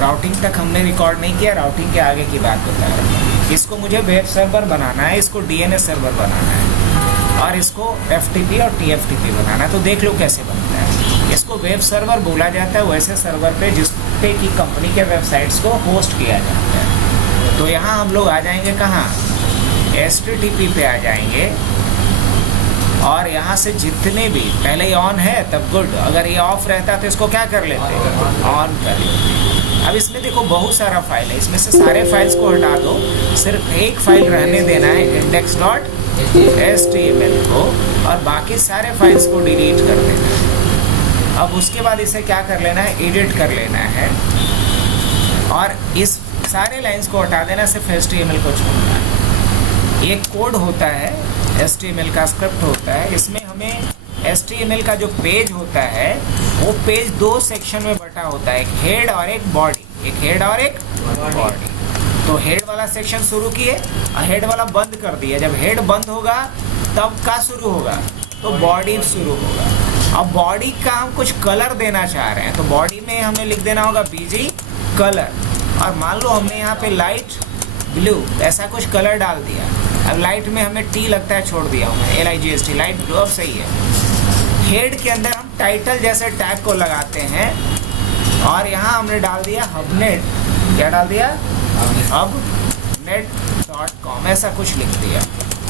Routing तक हमने record नहीं किया, राउटिंग के आगे की बात बता रहे हैं। इसको मुझे वेब सर्वर बनाना है, इसको डीएनएस सर्वर बनाना है और इसको एफटीपी और टीएफटीपी बनाना है। तो देख लो कैसे बनता है। इसको वेब सर्वर बोला जाता है वैसे सर्वर पे जिस पे की कंपनी के वेबसाइट्स को होस्ट किया जाता है। तो यहाँ हम लोग आ जाएंगे कहाँ, HTTP पे आ जाएंगे और यहाँ से जितने भी पहले ये ऑन है तब गुड, अगर ये ऑफ रहता तो इसको क्या कर लेते, ऑन कर लेते। अब इसमें देखो बहुत सारा फाइल है, इसमें से सारे फाइल्स को हटा दो, सिर्फ एक फाइल रहने देना है index.html को और बाकी सारे फाइल्स को डिलीट कर देना है। अब उसके बाद इसे क्या कर लेना है, एडिट कर लेना है और इस सारे लाइंस को हटा देना, सिर्फ HTML को छोड़ना है। एक कोड होता है HTML का स्क्रिप्ट होता है, इसमें हमें HTML का जो पेज होता है वो पेज दो सेक्शन में बटा होता है, एक हेड और एक बॉडी, एक हेड और एक बॉडी। तो हेड वाला सेक्शन शुरू किए और हेड वाला बंद कर दिया। जब हेड बंद होगा तब का शुरू होगा, तो बॉडी शुरू होगा। अब बॉडी का हम कुछ कलर देना चाह रहे हैं, तो बॉडी में हमें लिख देना होगा BG कलर और मान लो हमने यहाँ पे लाइट ब्लू ऐसा कुछ कलर डाल दिया। अब लाइट में हमें T लगता है, छोड़ दिया हूँ LIGHT, लाइट ब्लू। अब सही है। हेड के अंदर हम टाइटल जैसे टैग को लगाते हैं और यहाँ हमने डाल दिया हबनेट, क्या डाल दिया, hubnet.com ऐसा कुछ लिख दिया।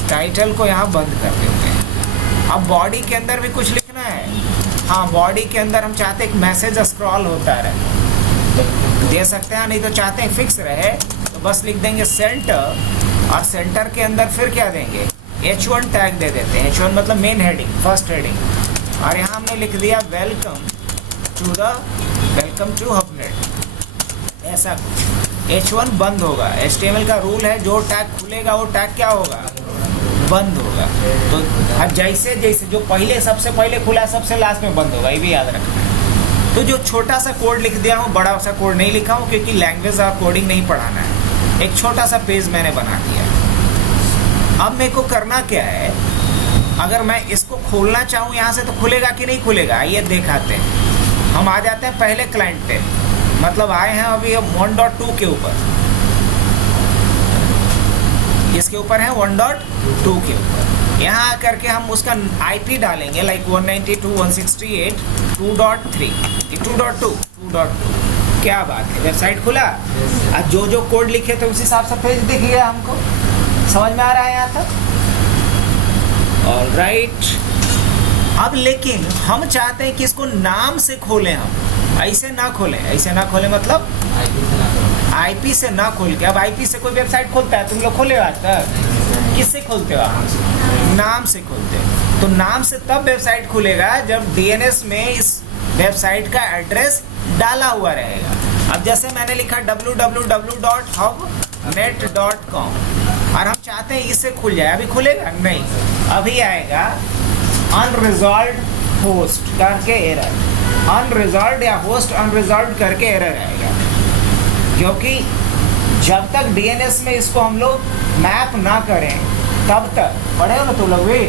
टाइटल को यहाँ बंद कर देते हैं। अब बॉडी के अंदर भी कुछ लिखना है। हाँ, बॉडी के अंदर हम चाहते हैं एक मैसेज स्क्रॉल होता रहे, दे सकते हैं, नहीं तो चाहते हैं फिक्स रहे तो बस लिख देंगे सेंटर और सेंटर के अंदर फिर क्या देंगे, H1 टैग दे देते हैं। H1 मतलब मेन हेडिंग, फर्स्ट हेडिंग। और यहाँ हमने लिख दिया वेलकम टू हबनेट ऐसा कुछ। H1 बंद होगा। HTML का रूल है जो टैग खुलेगा वो टैग क्या होगा, बंद होगा। तो अब जैसे जैसे जो पहले सबसे पहले खुला सबसे लास्ट में बंद होगा, ये भी याद रखना है। तो जो छोटा सा कोड लिख दिया हूँ, बड़ा सा कोड नहीं लिखा हूँ क्योंकि लैंग्वेज और कोडिंग नहीं पढ़ाना है। एक छोटा सा पेज मैंने बना दिया। अब मेरे को करना क्या है, अगर मैं इसको खोलना चाहूँ यहाँ से तो खुलेगा कि नहीं खुलेगा, ये दिखाते हैं। हम आ जाते हैं पहले क्लाइंट पे, मतलब आए हैं अभी 1.2 के ऊपर, इसके ऊपर है 1.2 के ऊपर। यहाँ आकर के हम उसका IP डालेंगे, लाइक 192.168.2.3, 2.2। क्या बात है, वेबसाइट खुला। अब जो जो कोड लिखे थे उस हिसाब से पेज दिख गया हमको। समझ में आ रहा है यहाँ तक? ऑलराइट। अब लेकिन हम चाहते हैं कि इसको नाम से खोलें, हम ऐसे ना खोलें। ऐसे ना खोलें मतलब IP से ना खोल के। अब IP से कोई वेबसाइट खोलता है, तुम लोग खोले हो आज तक? किससे खोलते हो आप? नाम से खोलते हो। तो नाम से तब वेबसाइट खुलेगा जब DNS में इस वेबसाइट का एड्रेस डाला हुआ रहेगा। अब जैसे मैंने लिखा www.hubnet.com और हम चाहते हैं इससे खुल जाए, अभी खुलेगा नहीं, अभी आएगा अनरिजॉल्व्ड होस्ट करके एरर, अनरिजॉल्व्ड या होस्ट अनरिजॉल्व्ड करके एरर आएगा। क्योंकि जब तक DNS में इसको हम लोग मैप ना करें तब तक, पढ़े हो ना तुम लोग भी,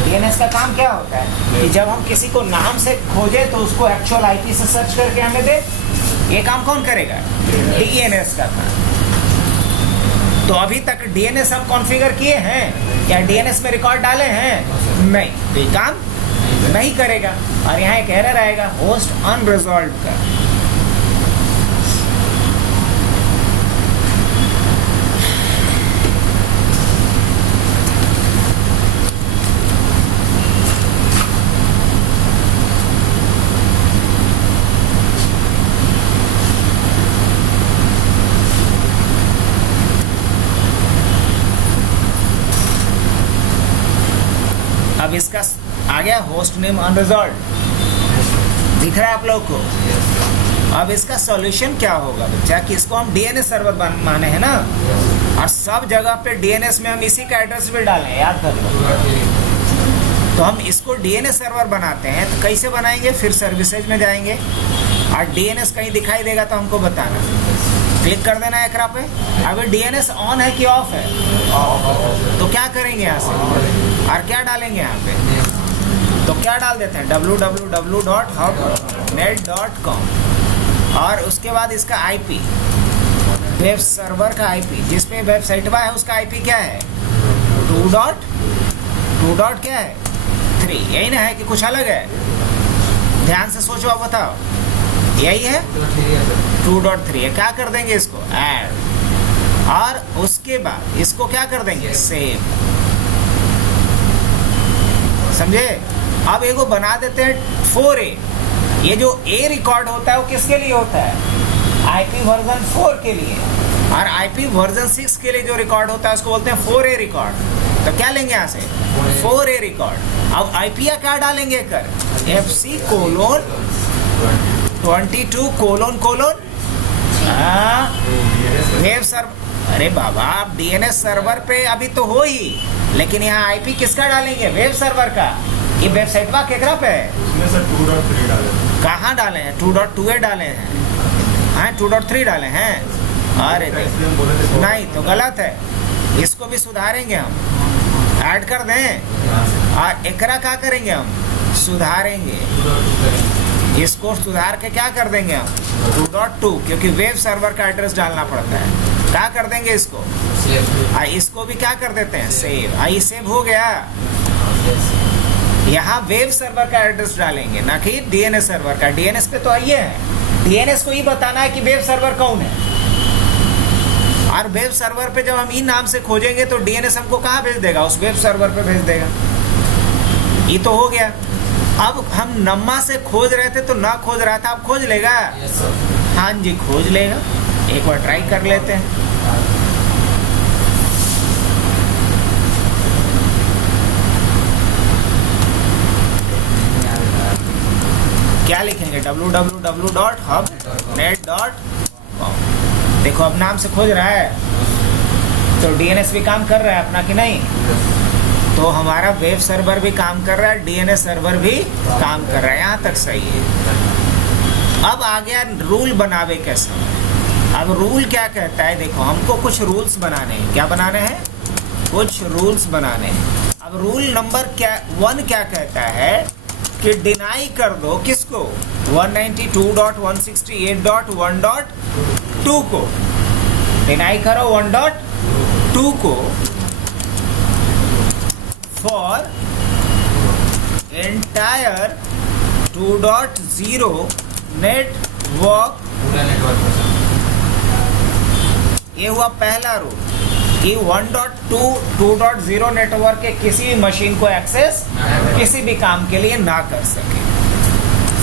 DNS का काम क्या होता है कि जब हम किसी को नाम से खोजे तो उसको एक्चुअल IP से सर्च करके हमें दे। ये काम कौन करेगा? DNS का काम। तो अभी तक DNS हम कॉन्फ़िगर किए हैं या DNS में रिकॉर्ड डाले हैं? नहीं, तो ये काम नहीं करेगा और यहाँ एक एरर आएगा होस्ट अनरिजॉल्व्ड का। अब इसका आ गया होस्ट नेम अनरिजॉल्व्ड, दिख रहा है आप लोग को? अब इसका सॉल्यूशन क्या होगा बच्चा कि इसको हम DNS सर्वर माने हैं ना, और सब जगह पे DNS में हम इसी का एड्रेस भी डालें, याद कर लो। तो हम इसको DNS सर्वर बनाते हैं, तो कैसे बनाएंगे? फिर सर्विसेज में जाएंगे और DNS कहीं दिखाई देगा तो हमको बताना, क्लिक कर देना एकरा पे। अगर DNS ऑन है कि ऑफ है, तो क्या करेंगे यहाँ से और क्या डालेंगे यहाँ पे? तो क्या डाल देते हैं www.hubnet.com। और उसके बाद इसका आईपी, वेब सर्वर का आईपी, जिस पे वेबसाइट है उसका आईपी क्या है? 2.2 क्या है? 3। यही ना है कि कुछ अलग है? ध्यान से सोचो, आप बताओ। यही है 2.3 है। क्या कर देंगे इसको? ऐड। और उसके बाद इसको क्या कर देंगे? सेव। समझे? अब एगो बना देते हैं 4A। ये जो ए रिकॉर्ड होता है वो किसके लिए होता है? आईपी वर्जन 4 के लिए। और आईपी वर्जन 6 के लिए जो रिकॉर्ड होता है उसको बोलते हैं 4A रिकॉर्ड। तो क्या लेंगे यहाँ से? 4A record. अब आईपी क्या डालेंगे? कर FC:22:: वेब सर्वर। अरे बाबा, आप डीएनएस सर्वर पे अभी तो हो ही, लेकिन यहाँ आईपी किसका डालेंगे? वेब सर्वर का। ये वेबसाइट का केकरा पे है? सर 2.3 डाले। कहाँ डाले हैं? 2.2 डाले हैं। हाँ, 2.3 डाले हैं। अरे नहीं, तो गलत है। इसको भी सुधारेंगे हम, ऐड कर दें। और एकरा क्या करेंगे हम? सुधारेंगे। इसको सुधार के क्या कर देंगे हम? 2.2, क्योंकि वेब सर्वर का एड्रेस डालना पड़ता है। क्या कर देंगे इसको? इसको भी क्या कर देते हैं? सेव। आई सेव हो गया। यहाँ वेब सर्वर का एड्रेस डालेंगे, ना कि डीएनएस सर्वर का। डीएनएस पे तो आइए है, डीएनएस को ही बताना है कि वेब सर्वर कौन है। और वेब सर्वर पे जब हम ई नाम से खोजेंगे तो डीएनएस हमको कहाँ भेज देगा? उस वेब सर्वर पे भेज देगा। ये तो हो गया। अब हम नम्मा से खोज रहे थे तो ना खोज रहा था, अब खोज लेगा? हाँ जी, खोज लेगा। एक बार ट्राई कर लेते हैं। क्या लिखेंगे? www.hubnet.com। देखो अब नाम से खोज रहा है, तो डीएनएस भी काम कर रहा है अपना कि नहीं? तो हमारा वेब सर्वर भी काम कर रहा है, डीएनएस सर्वर भी काम कर रहा है। यहाँ तक सही है। अब आ गया रूल बनावे कैसे। अब रूल क्या कहता है? देखो, हमको कुछ रूल्स बनाने हैं। क्या बनाने हैं? कुछ रूल्स बनाने हैं। अब रूल नंबर 1 क्या कहता है कि डिनाई कर दो किसको? 192.168.1.2 को डिनाई करो। 1.2 को फॉर एंटायर 2.0 नेटवर्क। ये हुआ पहला रूल कि 1.2.0 नेटवर्क के किसी भी मशीन को एक्सेस किसी भी काम के लिए ना कर सके।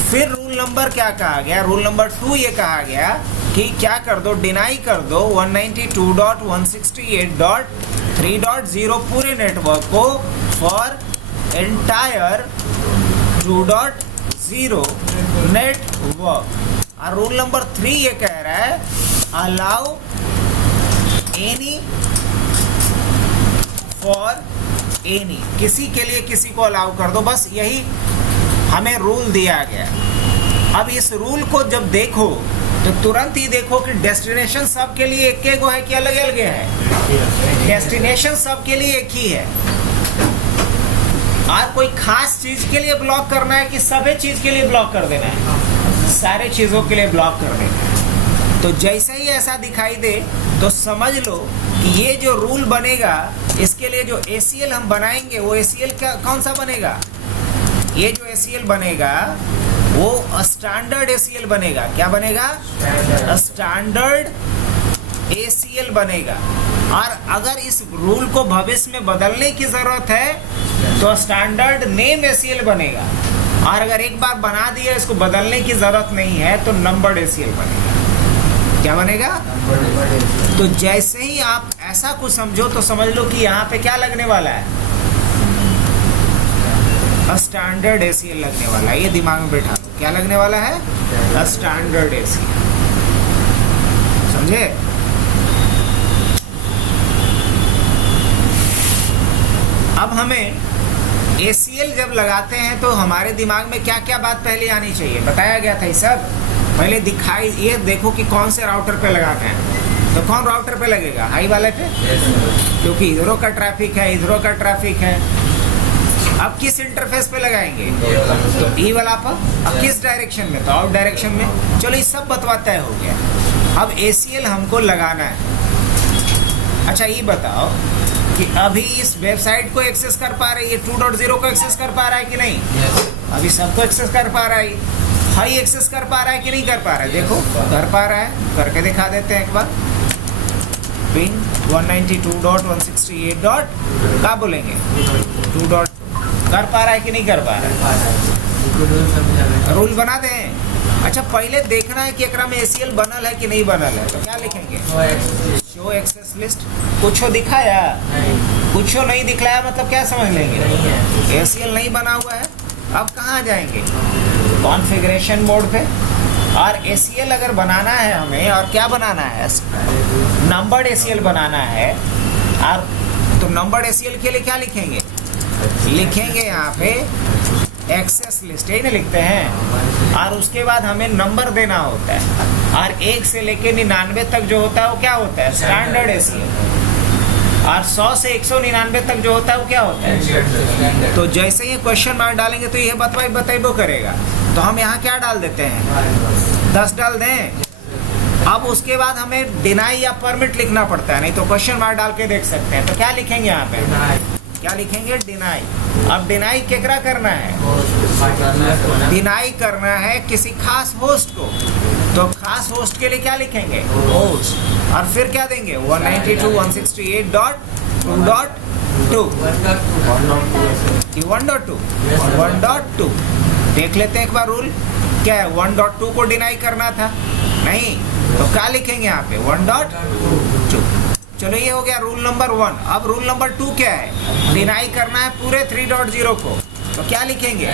फिर रूल नंबर क्या कहा गया? रूल नंबर 2 ये कहा गया कि क्या कर दो? डिनाई कर दो 192.168.3.0 पूरे नेटवर्क को फॉर एंटायर 2.0 नेटवर्क। और रूल नंबर 3 ये कह रहा है अलाउ एनी फॉर एनी, किसी के लिए किसी को अलाउ कर दो। बस यही हमें रूल दिया गया। अब इस रूल को जब देखो तो तुरंत ही देखो कि डेस्टिनेशन सब के लिए एक है कि अलग अलग है? डेस्टिनेशन सब के लिए एक ही है। और कोई खास चीज के लिए ब्लॉक करना है कि सभी चीज के लिए ब्लॉक कर देना है? सारे चीजों के लिए ब्लॉक कर देना है। तो जैसे ही ऐसा दिखाई दे तो समझ लो कि ये जो रूल बनेगा, इसके लिए जो ACL हम बनाएंगे वो ACL कौन सा बनेगा? ये जो ACL बनेगा वो स्टैंडर्ड ACL बनेगा। क्या बनेगा? स्टैंडर्ड ACL बनेगा। और अगर इस रूल को भविष्य में बदलने की जरूरत है तो स्टैंडर्ड नेम ACL बनेगा। और अगर एक बार बना दिया इसको बदलने की जरूरत नहीं है तो नंबर्ड ACL बनेगा। क्या बनेगा? तो जैसे ही आप ऐसा कुछ समझो तो समझ लो कि यहाँ पे क्या लगने वाला है? स्टैंडर्ड ACL लगने वाला है। ये दिमाग में बैठा लो, क्या लगने वाला है? Standard ACL। समझे? अब हमें ACL जब लगाते हैं तो हमारे दिमाग में क्या क्या बात पहले आनी चाहिए? बताया गया था ये सब पहले। दिखाई ये देखो कि कौन से राउटर पे लगाते हैं। तो कौन राउटर पे लगेगा? हाई वाले पे, क्योंकि इधरों का ट्रैफिक है, इधरों का ट्रैफिक है। अब किस इंटरफेस पे लगाएंगे? तो ई वाला पर। अब किस डायरेक्शन में? तो आउट डायरेक्शन में। चलो ये सब बतवाता है, हो गया। अब ACL हमको लगाना है। अच्छा ये बताओ कि अभी इस वेबसाइट को एक्सेस कर पा रही है, 2.0 को एक्सेस कर पा रहा है कि नहीं? अभी सबको एक्सेस कर पा रहा है। हाई एक्सेस कर पा रहा है कि नहीं कर पा रहा है? देखो कर पा रहा है, करके दिखा देते हैं एक बार। पिंग 192.168. क्या बोलेंगे? 2. कर पा रहा है कि नहीं कर पा रहा है? रूल बना दें। अच्छा पहले देखना है कि एकरा में ACL बनल है कि नहीं बनल है। तो क्या लिखेंगे? Show access list. कुछ दिखाया, कुछ नहीं दिखलाया, मतलब क्या समझ लेंगे? ACL नहीं बना हुआ है। अब कहाँ जाएंगे? कॉन्फ़िगरेशन मोड पे। और ACL अगर बनाना है हमें, और क्या बनाना है? नंबर्ड ACL बनाना है। और तो नंबर्ड ACL के लिए क्या लिखेंगे? लिखेंगे यहाँ पे एक्सेस लिस्ट, यही ना लिखते हैं। और उसके बाद हमें नंबर देना होता है, और 1 से लेके 99 तक जो होता है वो क्या होता है? Standard ACL। और 100 से 199 तक जो होता है वो क्या होता है? तो जैसे ही क्वेश्चन मार्क डालेंगे तो ये बताइबो करेगा। तो हम यहाँ क्या डाल देते हैं? 10 डाल दें। अब उसके बाद हमें डिनाई या परमिट लिखना पड़ता है, नहीं तो क्वेश्चन मार्क डाल के देख सकते हैं। तो क्या लिखेंगे यहाँ पे? क्या लिखेंगे? डिनाई। अब डिनाई केकरा करना है? डिनाई करना है किसी खास होस्ट को। तो खास होस्ट के लिए क्या लिखेंगे? होस्ट। और फिर क्या देंगे? 192.168.2.2 1.2 देख लेते हैं एक बार रूल क्या है। 1.2 को डिनाई करना था, नहीं तो क्या लिखेंगे यहाँ पे? 1.2। चलो ये हो गया रूल नंबर 1। अब रूल नंबर 2 क्या है? डिनाई करना है पूरे 3.0 को। तो क्या लिखेंगे?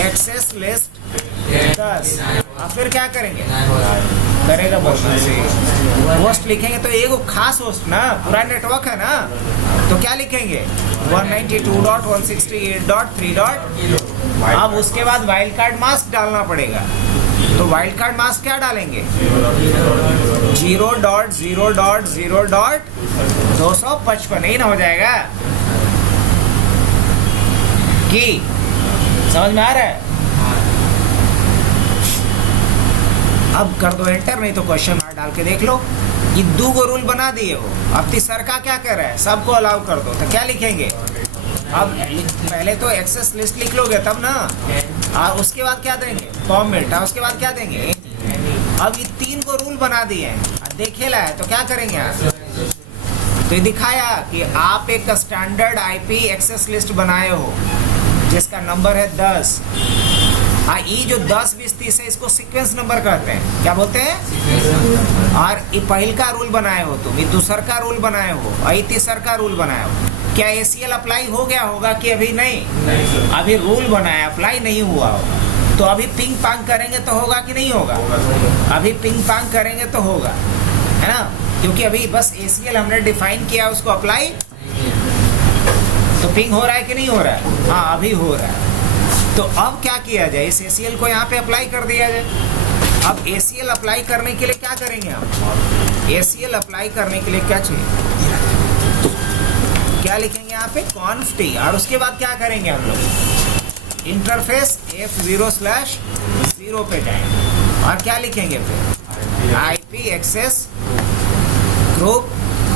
Access list 10। अब फिर क्या करेंगे? करेगा होस्ट लिखेंगे तो एक खास होस्ट ना, पूरा नेटवर्क है ना। तो क्या लिखेंगे? 192.168.3. अब उसके बाद वाइल्ड कार्ड मास्क डालना पड़ेगा। तो वाइल्ड कार्ड मास्क क्या डालेंगे? 0.0.0.255 नहीं ना हो जाएगा कि? समझ में आ रहा है? अब कर दो एंटर, नहीं तो क्वेश्चन मार्क डाल के देख लो। ये 2 रूल बना दिए हो। अब तीसर का क्या कर रहा है? सबको अलाउ कर दो। तो क्या लिखेंगे? अब पहले तो एक्सेस लिस्ट लिख लोगे तब ना, और उसके बाद क्या देंगे? फॉर्मेट। और उसके बाद क्या देंगे? अब ये 3 को रूल बना दिए हैं, देखे ला है। तो क्या करेंगे आप? तो ये दिखाया कि आप एक स्टैंडर्ड IP एक्सेस लिस्ट बनाए हो जिसका नंबर है 10। ये जो 10, 20, 30 है, इसको सीक्वेंस नंबर कहते हैं। क्या बोलते हैं? और ये पहल का रूल बनाए हो तुम, ये दूसर का रूल बनाए हो, और ये तीसर का रूल बनाए हो। क्या ACL अप्लाई हो गया होगा कि अभी नहीं? अभी रूल बनाया, अप्लाई नहीं हुआ होगा। तो अभी पिंग पांग करेंगे तो होगा कि नहीं होगा? अभी पिंग पांग करेंगे तो होगा, है ना? क्योंकि अभी बस ACL हमने डिफाइन किया, उसको अप्लाई। तो पिंग हो रहा है कि नहीं हो रहा है? हाँ अभी हो रहा है। तो अब क्या किया जाए? इस ACL को यहाँ पे अप्लाई कर दिया जाए। अब ACL अप्लाई करने के लिए क्या करेंगे हम? ACL अप्लाई करने के लिए क्या चाहिए? क्या लिखेंगे यहाँ पे? conft। और उसके बाद क्या करेंगे हम लोग? इंटरफेस F0/0 पे जाएंगे और क्या लिखेंगे? फिर IP एक्सेस ग्रुप।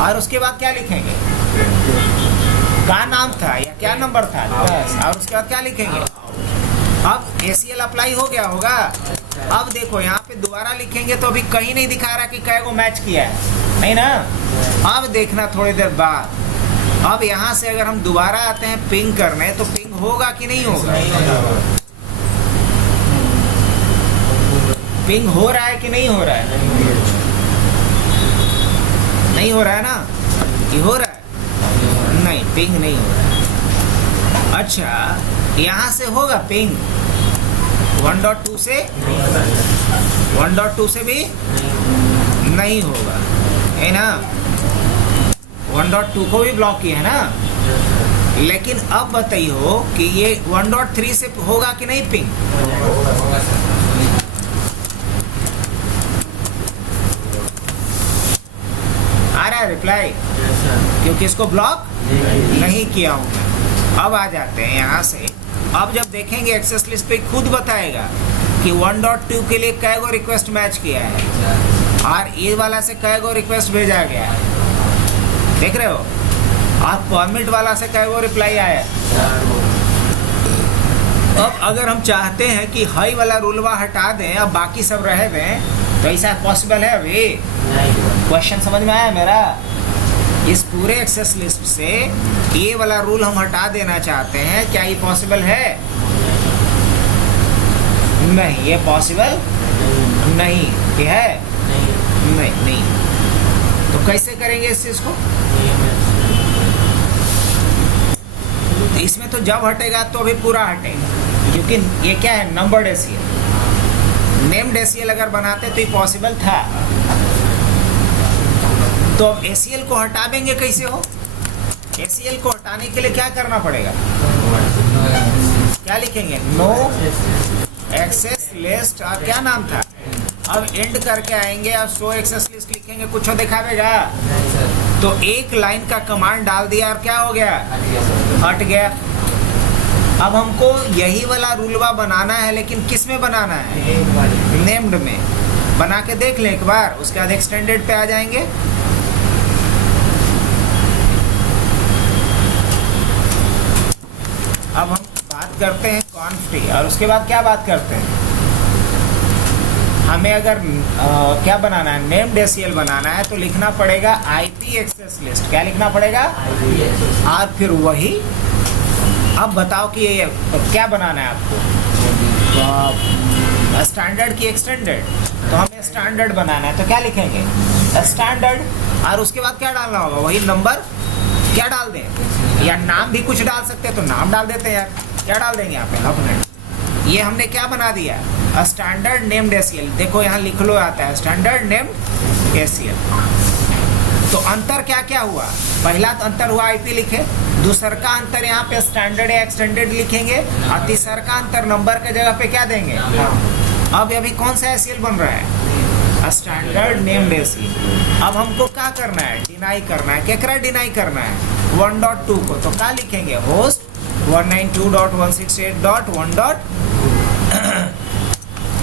और उसके बाद क्या लिखेंगे? क्या नाम था या क्या नंबर था? 10। और उसके बाद क्या लिखेंगे? अब ACL अप्लाई हो गया होगा। अब देखो यहाँ पे दोबारा लिखेंगे तो अभी कहीं नहीं दिखा रहा कि कै को मैच किया है, नहीं ना? अब देखना थोड़ी देर बाद। अब यहाँ से अगर हम दोबारा आते हैं पिंग करने, तो पिंग होगा कि नहीं होगा? पिंग हो रहा है कि नहीं हो रहा है? नहीं हो रहा है ना? ये हो रहा है? नहीं, पिंग नहीं हो रहा है। अच्छा यहाँ से होगा पिंग? 1.2 से? 1.2 से भी नहीं होगा, है ना? 1.2 को भी ब्लॉक किया है ना। लेकिन अब बताइए कि ये 1.3 से होगा कि नहीं पिंग? आ रहा है रिप्लाई? क्योंकि इसको ब्लॉक नहीं किया हूँ। अब आ जाते हैं यहाँ से। अब जब देखेंगे एक्सेस लिस्ट पे खुद बताएगा कि 1.2 के लिए कै गो रिक्वेस्ट मैच किया है और ए वाला से कै गो रिक्वेस्ट भेजा गया है, देख रहे हो, और परमिट वाला से कै गो रिप्लाई आया है। अब अगर हम चाहते हैं कि हाई वाला रूलवा हटा दें अब बाकी सब रह दें, तो ऐसा पॉसिबल है? अभी क्वेश्चन समझ में आया मेरा? इस पूरे एक्सेस लिस्ट से ये वाला रूल हम हटा देना चाहते हैं, क्या ये पॉसिबल है? नहीं, ये पॉसिबल नहीं। ये है? नहीं। तो कैसे करेंगे इस चीज को? इसमें तो जब हटेगा तो अभी पूरा हटेगा, क्योंकि ये क्या है, नंबर डेसियल। नेम डेसियल अगर बनाते तो ये पॉसिबल था। तो अब एसीएल को हटा देंगे कैसे हो? एसीएल को हटाने के लिए क्या करना पड़ेगा? क्या लिखेंगे? नो एक्सेस लिस्ट, और क्या नाम था? अब एंड करके आएंगे और शो एक्सेस लिस्ट लिखेंगे, कुछ दिखावेगा? तो एक लाइन का कमांड डाल दिया और क्या हो गया? हट गया। अब हमको यही वाला रूलवा बनाना है, लेकिन किस में बनाना है? नेम्ड में। बना के देख लें एक बार, उसके बाद एक्सटेंडेड पे आ जाएंगे। अब हम बात करते हैं कॉन्फ्री, और उसके बाद क्या बात करते हैं? हमें अगर क्या बनाना है, नेम डेसियल बनाना है, तो लिखना पड़ेगा आईपी एक्सेस लिस्ट। क्या लिखना पड़ेगा? और फिर वही। अब बताओ कि ये क्या बनाना है आपको, स्टैंडर्ड की एक्सटेंडेड? तो हमें स्टैंडर्ड बनाना है, तो क्या लिखेंगे? स्टैंडर्ड। और उसके बाद क्या डालना होगा? वही नंबर। क्या डाल दें? या नाम भी कुछ डाल सकते हैं, तो नाम डाल देते हैं यार। क्या डाल देंगे यहाँ पे? अपने ये हमने क्या बना दिया? स्टैंडर्ड नेम डेसियल। देखो यहाँ लिख लो, आता है स्टैंडर्ड नेम डेसियल। तो अंतर क्या क्या हुआ? पहला अंतर हुआ आईपी लिखे, दूसरा का अंतर यहाँ पे स्टैंडर्ड या एक्सटेंडेड लिखेंगे, और तीसरा का अंतर नंबर के जगह पे क्या देंगे? अब अभी कौन सा एसीएल बन रहा है? स्टैंडर्ड नेम डेसियल। अब हमको क्या करना है? डिनाई करना है। केकरा डिनाई करना है? 1.2 को। तो क्या लिखेंगे? होस्ट 192.168.1.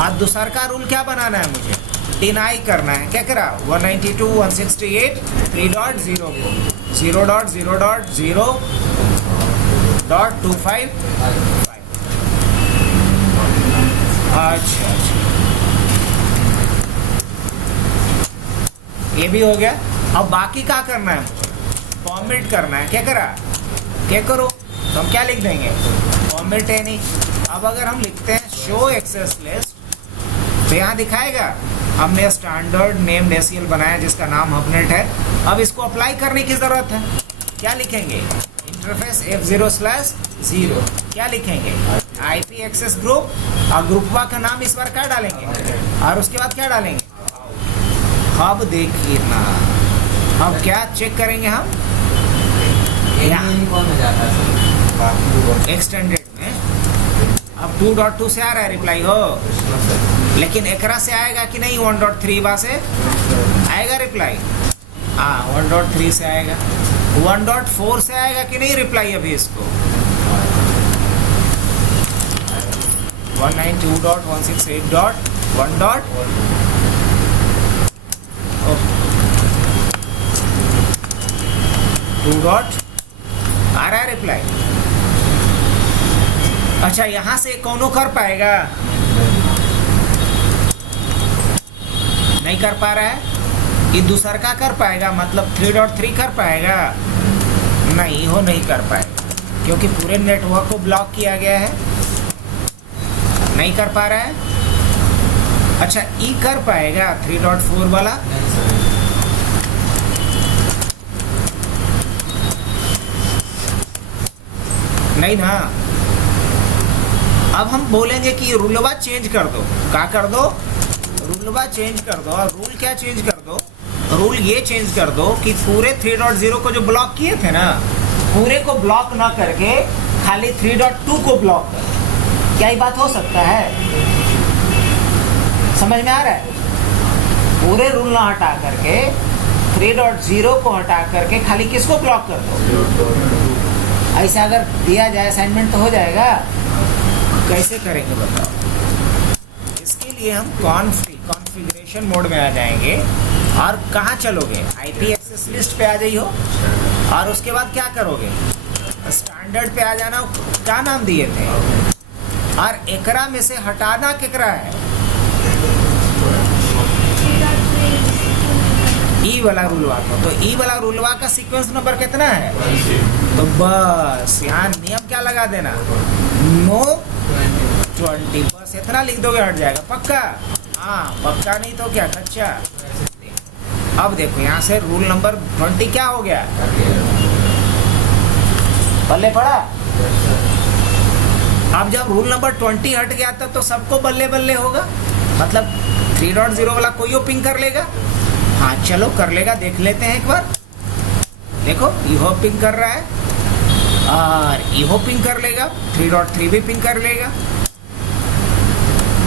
और दूसरा का रूल क्या बनाना है मुझे? डिनाई करना है। क्या करा? 192.168.3.0 को 0.0.0.255। अच्छा, ये भी हो गया। अब बाकी क्या करना है मुझे? फॉर्मेट करना है। क्या करा? क्या करो? तो हम क्या लिख देंगे? फॉर्मेट है नहीं। अब अगर हम लिखते हैं शो एक्सेस लिस्ट, तो यहाँ दिखाएगा हमने स्टैंडर्ड नेम डेसियल बनाया जिसका नाम हबनेट है। अब इसको अप्लाई करने की जरूरत है। क्या लिखेंगे? Interface F0/0। क्या लिखेंगे? आईपी एक्सेस ग्रुप, और ग्रुपवा का नाम इस बार क्या डालेंगे? और उसके बाद क्या डालेंगे? अब देखिए ना, अब क्या चेक करेंगे हम? एक्सटेंडेड में अब 2.2 से आ रहा है रिप्लाई हो, लेकिन एकरा से आएगा कि नहीं? 1.3 बा से आएगा रिप्लाई? हाँ, 1.3 से आएगा। 1.4 से आएगा कि नहीं रिप्लाई अभी इसको? 192.168.1. 2. आ रहा है रिप्लाई। अच्छा, यहां से कौनो कर पाएगा? नहीं कर पा रहा है। ये दूसरा का कर पाएगा, मतलब 3.3 कर पाएगा? नहीं हो, नहीं कर पाएगा, क्योंकि पूरे नेटवर्क को ब्लॉक किया गया है। नहीं कर पा रहा है। अच्छा, ई कर पाएगा 3.4 वाला? नहीं ना। अब हम बोलेंगे कि रूलवा चेंज कर दो। क्या कर दो? रूलवा चेंज कर दो। और रूल क्या चेंज कर दो? रूल ये चेंज कर दो कि पूरे 3.0 को जो ब्लॉक किए थे ना, पूरे को ब्लॉक ना करके खाली 3.2 को ब्लॉक कर। क्या ये बात हो सकता है? समझ में आ रहा है? पूरे रूल ना हटा करके 3.0 को हटा करके खाली किसको ब्लॉक कर दो? ऐसा अगर दिया जाए असाइनमेंट तो हो जाएगा, कैसे करेंगे बताओ। इसके लिए हम कॉन्फ़िगरेशन मोड में आ जाएंगे और कहाँ चलोगे, आईपी एक्सेस लिस्ट पे आ जाइयो और उसके बाद क्या करोगे, स्टैंडर्ड पे आ जाना। क्या नाम दिए थे, और एकरा में से हटाना केकरा है, ई वाला रूलवा को। तो ई वाला रूलवा का सीक्वेंस नंबर कितना है, तो बस यहाँ नियम क्या लगा देना, नो 20, बस इतना लिख दोगे हट जाएगा। पक्का? हाँ पक्का, नहीं तो क्या कच्चा। अब देखो यहाँ से रूल नंबर 20 क्या हो गया, बल्ले पड़ा। अब जब रूल नंबर 20 हट गया था तो सबको बल्ले बल्ले होगा, मतलब 3.0 वाला कोई पिंग कर लेगा। हाँ चलो कर लेगा, देख लेते हैं एक बार। देखो इहो पिंग कर रहा है और इहो पिंग कर लेगा, 3.3 भी पिंग कर लेगा,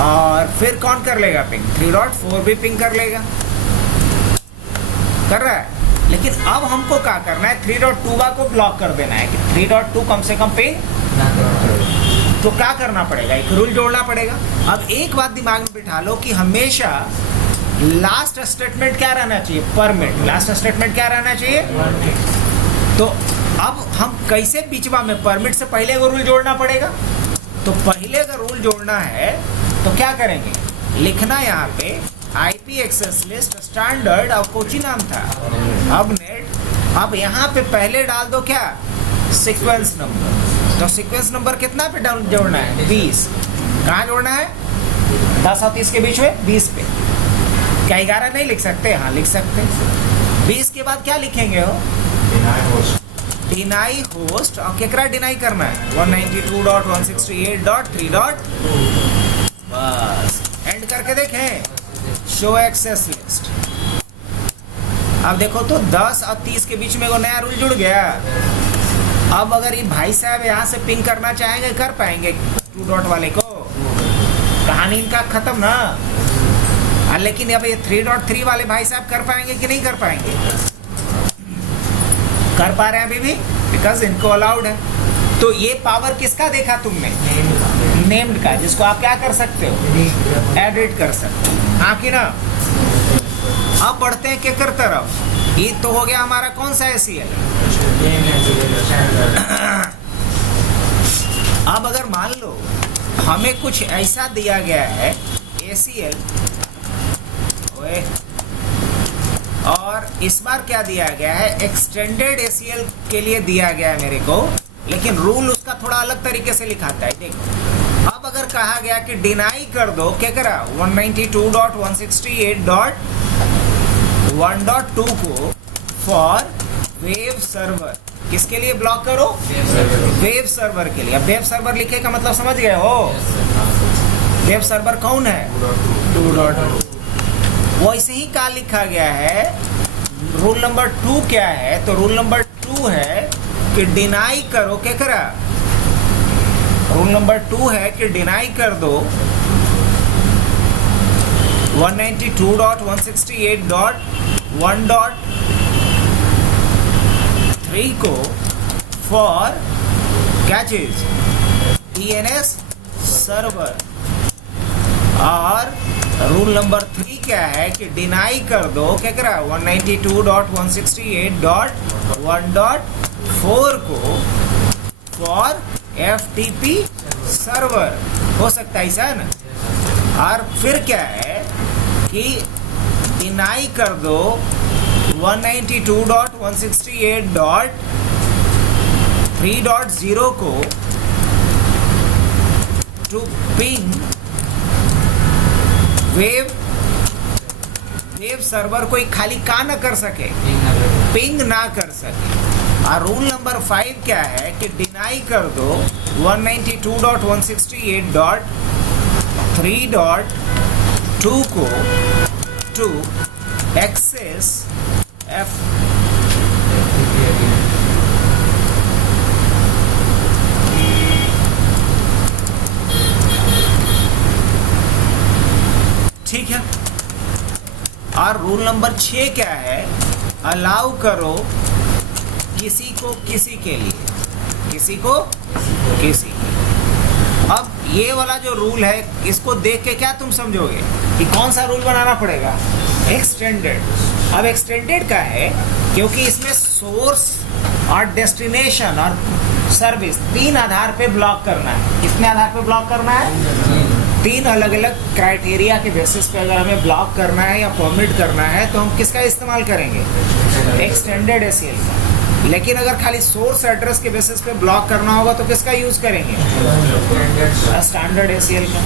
और फिर कौन कर लेगा पिंग, 3.4 भी पिंग कर लेगा, कर रहा है। लेकिन अब हमको क्या करना है, 3.2 को ब्लॉक कर देना है कि 3.2 कम से कम पिंग। तो क्या करना पड़ेगा, एक रूल जोड़ना पड़ेगा। अब एक बात दिमाग में बिठा लो कि हमेशा लास्ट स्टेटमेंट क्या रहना चाहिए, परमिट। लास्ट स्टेटमेंट क्या रहना चाहिए। तो अब हम कैसे बीचवा में, परमिट से पहले वो रूल जोड़ना पड़ेगा। तो पहले अगर रूल जोड़ना है तो क्या करेंगे, लिखना यहाँ पे आईपी एक्सेस लिस्ट स्टैंडर्ड, और कोची नाम था अब नेट। अब यहाँ पे पहले डाल दो क्या, सीक्वेंस नंबर। तो सीक्वेंस नंबर कितना पे जोड़ना है, 20। कहाँ जोड़ना है, 10 और 30 के बीच में, 20 पे। क्या 11 नहीं लिख सकते, हाँ लिख सकते। 20 के बाद क्या लिखेंगे हो, डिनाई होस्ट, और केकरा डिनाई करना है, 192.168.3. बस एंड करके देखें, शो एक्सेस लिस्ट। अब देखो तो 10 और 30 के बीच में वो नया रूल जुड़ गया। अब अगर ये भाई साहब यहाँ से पिंग करना चाहेंगे, कर पाएंगे 2 डॉट वाले को, कहानी इनका खत्म ना। लेकिन अब ये 3.3 वाले भाई साहब कर पाएंगे कि नहीं कर पाएंगे, कर पा रहे हैं अभी भी, बिकॉज इनको अलाउड है। तो ये पावर किसका देखा तुमने, नेम्ड का, जिसको आप क्या कर सकते हो, एडिट कर सकते हो, हाँ कि ना। अब बढ़ते हैं केकर तरफ। ये तो हो गया हमारा कौन सा ACL। अब अगर मान लो हमें कुछ ऐसा दिया गया है ACL, और इस बार क्या दिया गया है, एक्सटेंडेड ACL के लिए दिया गया है मेरे को, लेकिन रूल उसका थोड़ा अलग तरीके से लिखाता है। देखो अब अगर कहा गया कि डिनाई कर दो, क्या करा, 192.168.1.2 को फॉर वेब सर्वर, किसके लिए ब्लॉक करो, वेब सर्वर के लिए। अब वेब सर्वर लिखे का मतलब समझ गए हो, वेब सर्वर कौन है, 2.2। वैसे ही का लिखा गया है। रूल नंबर 2 क्या है, तो रूल नंबर 2 है कि डिनाई करो, क्या करा, रूल नंबर 2 है कि डिनाई कर दो 192.168.1.3 को फॉर क्या चीज, DNS सर्वर। और रूल नंबर 3 क्या है कि डिनाई कर दो, क्या करा, 192.168.1.4 को फॉर FTP सर्वर। हो सकता है ऐसा ना। और फिर क्या है कि डिनाई कर दो 192.168.3.0 को टू पिंग वेब सर्वर, कोई खाली का ना कर सके, पिंग ना कर सके। और रूल नंबर 5 क्या है कि डिनाई कर दो 192.168.3.2 को टू एक्सेस ठीक है। और रूल नंबर 6 क्या है, अलाउ करो किसी को किसी के लिए, किसी को किसी की। अब ये वाला जो रूल है, इसको देख के क्या तुम समझोगे कि कौन सा रूल बनाना पड़ेगा? एक्सटेंडेड। अब एक्सटेंडेड का है क्योंकि इसमें सोर्स और डेस्टिनेशन और सर्विस 3 आधार पे ब्लॉक करना है। कितने आधार पे ब्लॉक करना है? 3 अलग अलग क्राइटेरिया के बेसिस पे अगर हमें ब्लॉक करना है या परमिट करना है तो हम किसका इस्तेमाल करेंगे? एक्सटेंडेड एसीएल का। लेकिन अगर खाली सोर्स एड्रेस के बेसिस पे ब्लॉक करना होगा तो किसका यूज करेंगे? स्टैंडर्ड एसीएल का।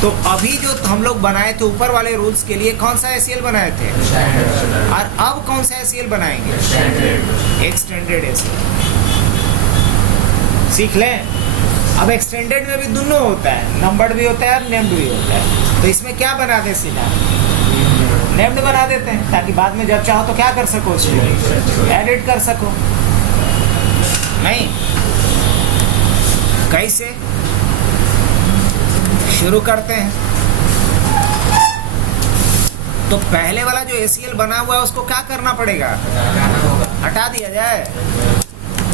तो अभी जो हम लोग बनाए थे ऊपर वाले रूल्स के लिए कौन सा एसीएल बनाए थे? और अब कौन सा एसीएल बनाएंगे? Extended ACL. सीख लें। अब एक्सटेंडेड में भी दोनों होता है, नंबर्ड भी होता है और नेम्ड भी होता है। तो इसमें क्या बना दे? सीधा नेम्ड बना देते हैं ताकि बाद में जब चाहो तो क्या कर सको, उसको एडिट कर सको। नहीं, कैसे शुरू करते हैं? तो पहले वाला जो एसीएल बना हुआ है उसको क्या करना पड़ेगा? हटा दिया जाए।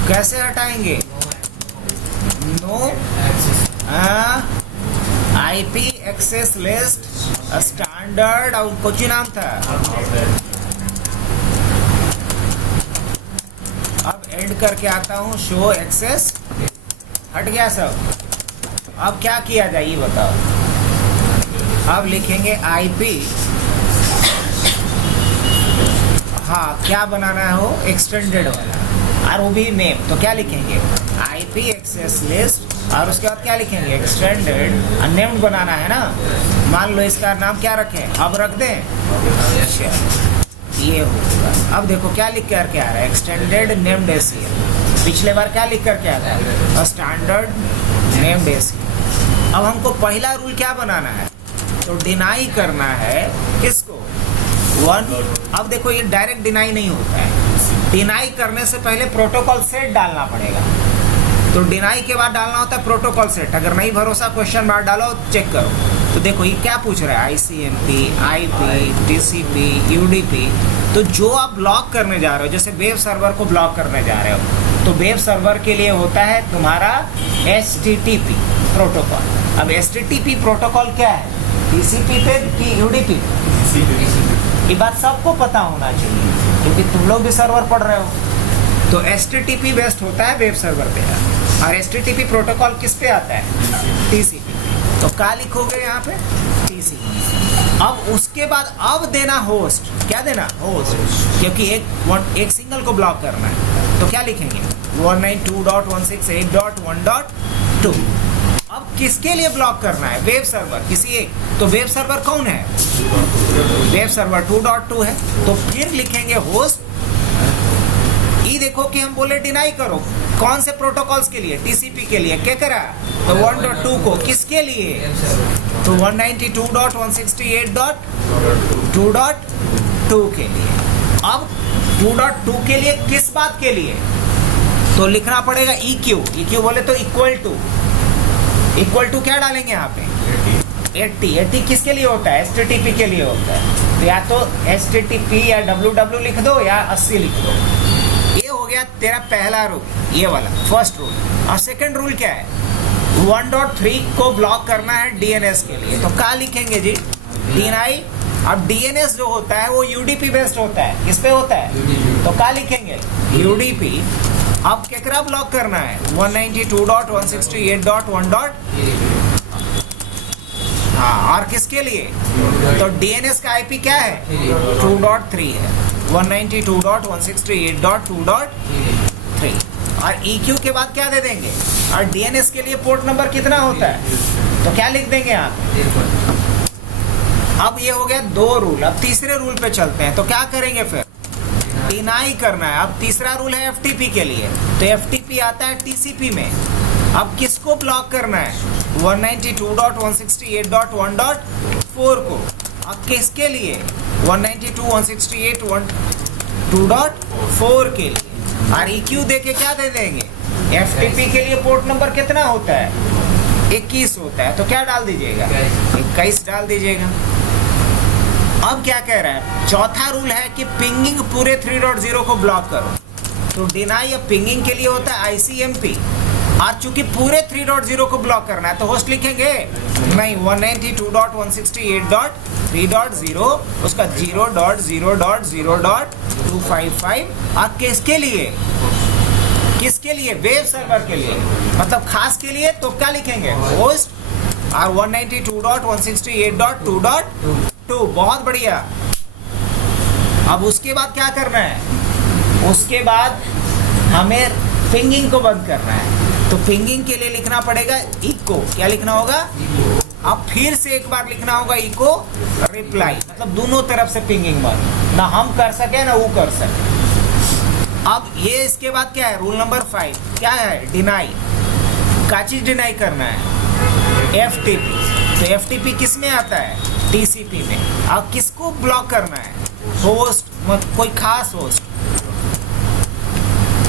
कैसे हटाएंगे? No IP access list standard, और कुछ ही नाम था। अब एंड करके आता हूँ शो एक्सेस। हट गया सब। अब क्या किया जाए ये बताओ। अब लिखेंगे आईपी, हाँ क्या बनाना है वो? एक्सटेंडेड वाला, और वो भी नेम। तो क्या लिखेंगे? आईपी एक्सेस लिस्ट, और उसके बाद क्या लिखेंगे? एक्सटेंडेड। नेम्ड बनाना है ना। मान लो इसका नाम क्या रखें? अब रख दें। ये होगा। अब देखो क्या लिख कर के आ रहा है? Extended named ACL. पिछले बार क्या लिख कर के आ रहा है? Standard named ACL. अब हमको पहला रूल क्या बनाना है? तो डिनाई करना है किसको? 1। अब देखो ये डायरेक्ट डिनाई नहीं होता है। डिनाई करने से पहले प्रोटोकॉल सेट डालना पड़ेगा। तो डिनाई के बाद डालना होता है प्रोटोकॉल सेट। अगर नहीं भरोसा क्वेश्चन बार डालो, चेक करो। तो देखो ये क्या पूछ रहा है? ICMP, IP, TCP, UDP. तो जो आप ब्लॉक करने जा रहे हो, जैसे वेब सर्वर को ब्लॉक करने जा रहे हो, तो वेब सर्वर के लिए होता है तुम्हारा HTTP प्रोटोकॉल। अब HTTP प्रोटोकॉल क्या है? टीसीपी पे कि यूडीपी? ये बात सबको पता होना चाहिए क्योंकि तुम लोग भी सर्वर पढ़ रहे हो। तो HTTP बेस्ड होता है वेब सर्वर पे, और HTTP प्रोटोकॉल किस पे आता है? TCP। तो क्या लिखोगे यहाँ पे? TCP। अब उसके बाद अब देना होस्ट। क्या देना? होस्ट, क्योंकि एक सिंगल को ब्लॉक करना है। तो क्या लिखेंगे? 192.168.1.2। अब किसके लिए ब्लॉक करना है? वेब सर्वर, किसी एक। तो वेब सर्वर कौन है? वेब सर्वर 2.2 है। तो फिर लिखेंगे होस्ट। ये देखो कि हम बोले डिनाई करो कौन से प्रोटोकॉल्स के लिए? टीसीपी के लिए। क्या करा? तो 1.2 को। किसके लिए? तो 192.168.2.2 के लिए। अब 2.2 के लिए किस बात के लिए? तो लिखना पड़ेगा EQ। EQ बोले तो इक्वल टू क्या डालेंगे यहाँ पे? 80 किसके लिए होता है? HTTP के लिए होता है। तो या तो HTTP या www लिख दो या 80 लिख दो। ये हो गया तेरा पहला रूल, ये वाला फर्स्ट रूल। और सेकंड रूल क्या है? 1.3 को ब्लॉक करना है DNS के लिए। तो क्या लिखेंगे जी? डिनाई। अब DNS जो होता है वो UDP बेस्ड होता है। किस पे होता है? तो क्या लिखेंगे? UDP। अब केकरा ब्लॉक करना है? 192.168.1. हाँ, और किसके लिए? तो DNS का IP क्या है? 2.3 है। 192.168.2.3। और EQ के बाद क्या दे देंगे? और DNS के लिए पोर्ट नंबर कितना होता है? तो क्या लिख देंगे आप? अब ये हो गया 2 रूल। अब तीसरे रूल पे चलते हैं। तो क्या करेंगे फिर? डिनाई करना है। अब तीसरा रूल है FTP के लिए। तो FTP आता है TCP में। अब किसको ब्लॉक करना है? 192.168.1.4 को। अब किसके लिए? 192.168.2.4 के लिए। और EQ देके क्या दे देंगे? FTP के लिए पोर्ट नंबर कितना होता है? 21 होता है। तो क्या डाल दीजिएगा? 21 डाल दीजिएगा। अब क्या कह रहा है? चौथा रूल है कि पिंगिंग पूरे 3.0 को ब्लॉक करो। तो डिनाई या पिंगिंग के लिए होता है ICMP। और चूंकि पूरे 3.0 को ब्लॉक करना है तो होस्ट लिखेंगे नहीं, 192.168.3.0 उसका 0.0.0.255। और किसके लिए, किसके लिए? वेब सर्वर के लिए, मतलब खास के लिए। तो क्या लिखेंगे? होस्ट और 192.168.2.2। बहुत बढ़िया। अब उसके बाद क्या करना है? उसके बाद हमें पिंगिंग को बंद करना है। तो पिंगिंग के लिए लिखना पड़ेगा इको। क्या लिखना होगा? अब फिर से एक बार लिखना होगा इको रिप्लाई, मतलब दोनों तरफ से पिंगिंग बंद, ना हम कर सके ना वो कर सके। अब ये इसके बाद क्या है? रूल नंबर 5 क्या है? डिनाई। क्या चीज डिनाई करना है? FTP। तो FTP किस में आता है? TCP में। अब किसको ब्लॉक करना है? होस्ट, कोई खास होस्ट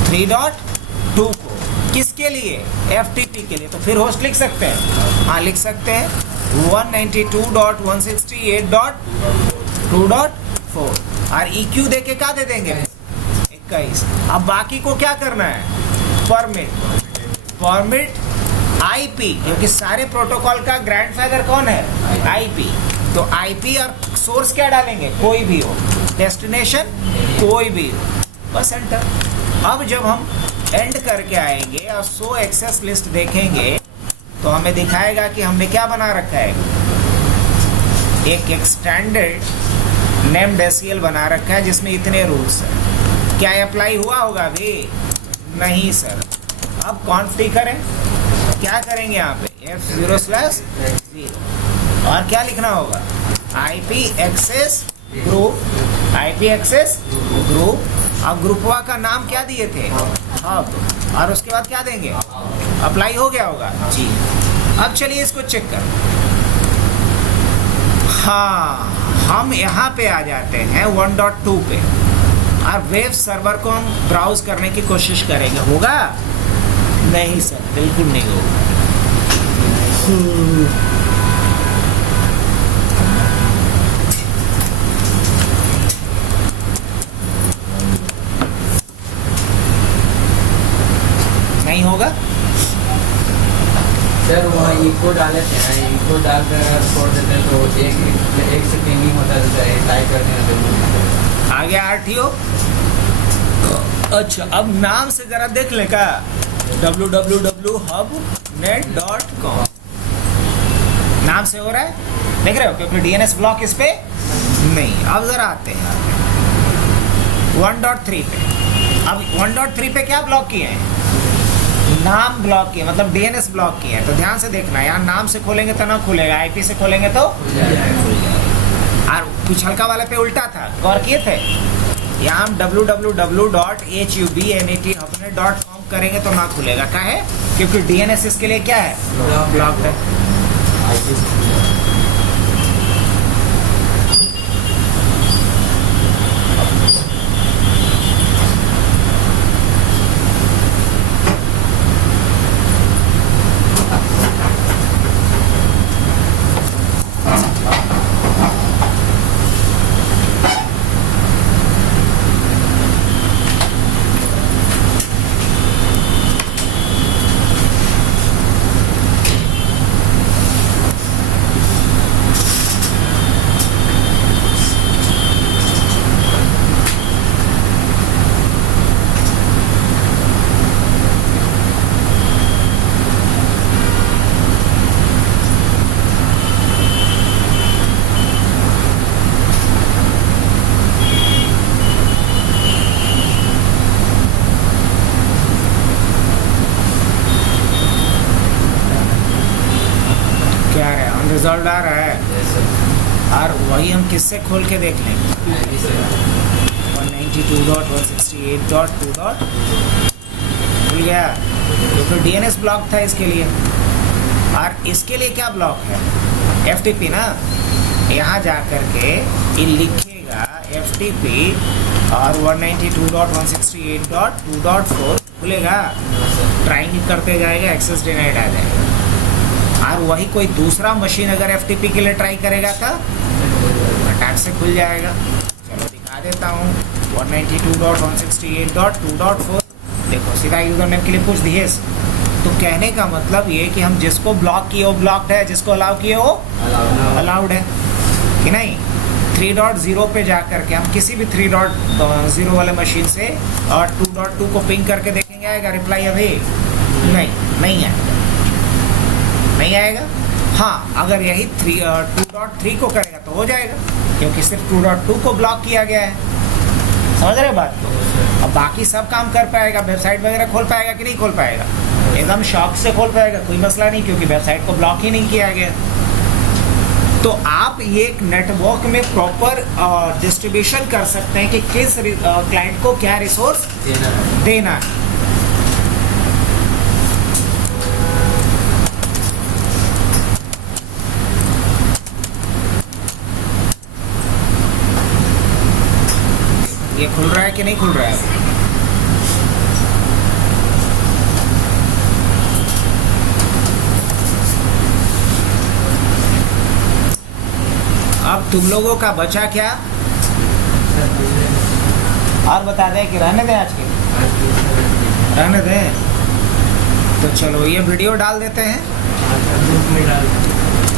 3.2 को। किसके लिए? FTP के लिए। तो फिर होस्ट लिख सकते हैं, हाँ लिख सकते हैं 192.168.2.4 और EQ दे के क्या दे देंगे? 21। अब बाकी को क्या करना है? परमिट IP, क्योंकि सारे प्रोटोकॉल का ग्रैंडफादर कौन है? IP। तो IP और सोर्स क्या डालेंगे? कोई भी हो, डेस्टिनेशन कोई भी हो, बस एंटर। अब जब हम एंड करके आएंगे और शो एक्सेस लिस्ट देखेंगे तो हमें दिखाएगा कि हमने क्या बना रखा है। एक एक्सटेंडेड नेम्ड SCL बना रखा है जिसमें इतने रूल्स हैं। क्या अप्लाई हुआ होगा अभी? नहीं सर। अब कॉन्फ़िगर करें, क्या करेंगे यहाँ पे? F0/0 और क्या लिखना होगा? IP access group. अब ग्रुपवा का नाम क्या दिए थे? हब। और उसके बाद क्या देंगे? अप्लाई हो गया होगा जी। अब चलिए इसको चेक कर। हाँ, हम यहाँ पे आ जाते हैं 1.2 पे और वेब सर्वर को हम ब्राउज करने की कोशिश करेंगे। होगा? नहीं सर, बिल्कुल नहीं होगा। नहीं होगा सर। वहाँ इको डाले थे ना, इको डालकर छोड़ देते हैं तो एक से पिंगिंग होता है, टाइप करने में। आ गया RTO। अच्छा, अब नाम से जरा देख ले का www.hubnet.com नाम से हो रहा है, देख रहे हो? क्योंकि DNS ब्लॉक इस पे नहीं। अब जरा आते हैं 1.3 पे। अब 1.3 पे क्या ब्लॉक किए हैं? नाम ब्लॉक किए, मतलब DNS ब्लॉक किए हैं। तो ध्यान से देखना, यहाँ नाम से खोलेंगे तो ना खुलेगा, IP से खोलेंगे तो खुल जाएगा। और कुछ हल्का वाले पे उल्टा था, गौर किए थे? यहाँ हम www.hubnet.com करेंगे तो ना खुलेगा। क्या है? क्योंकि DNS इसके लिए क्या है? ब्लॉक है। रिजल्ट आ रहा है और वही हम किससे खोल के देख लेंगे? 192.168.2. खुल गया। तो फिर DNS ब्लॉक था इसके लिए, और इसके लिए क्या ब्लॉक है? FTP ना। यहाँ जा कर के ये लिखेगा FTP और 192.168.2.4 खुलेगा, ट्राइंग करते जाएगा, एक्सेस डिनाइड आ जाएगा। और वही कोई दूसरा मशीन अगर FTP के लिए ट्राई करेगा तो अटैक से खुल जाएगा। चलो दिखा देता हूँ। 192.168.2.4 देखो सीधा यूजर नेम के लिए पूछ दिए। तो कहने का मतलब ये कि हम जिसको ब्लॉक किए वो ब्लॉक्ड है, जिसको अलाउ किए वो अलाउड है कि नहीं। 3.0 पे जा करके हम किसी भी 3.0 वाले मशीन से और 2.2 को पिंग करके देखेंगे आएगा रिप्लाई अभी? नहीं आएगा, नहीं आएगा। हाँ, अगर यही 2.3 को करेगा तो हो जाएगा, क्योंकि सिर्फ 2.2 को ब्लॉक किया गया है। समझ रहे बात को? अब बाकी सब काम कर पाएगा, वेबसाइट वगैरह खोल पाएगा कि नहीं खोल पाएगा? एकदम शॉक से खोल पाएगा, कोई मसला नहीं, क्योंकि वेबसाइट को ब्लॉक ही नहीं किया गया। तो आप ये एक नेटवर्क में प्रॉपर डिस्ट्रीब्यूशन कर सकते हैं कि किस क्लाइंट को क्या रिसोर्स देना है। ये खुल रहा है कि नहीं खुल रहा है? अब तुम लोगों का बचा क्या? और बता दें कि रहने दें आज के? रहने दें। तो चलो ये वीडियो डाल देते हैं।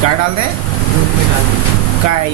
क्या डाल दें? क्या है?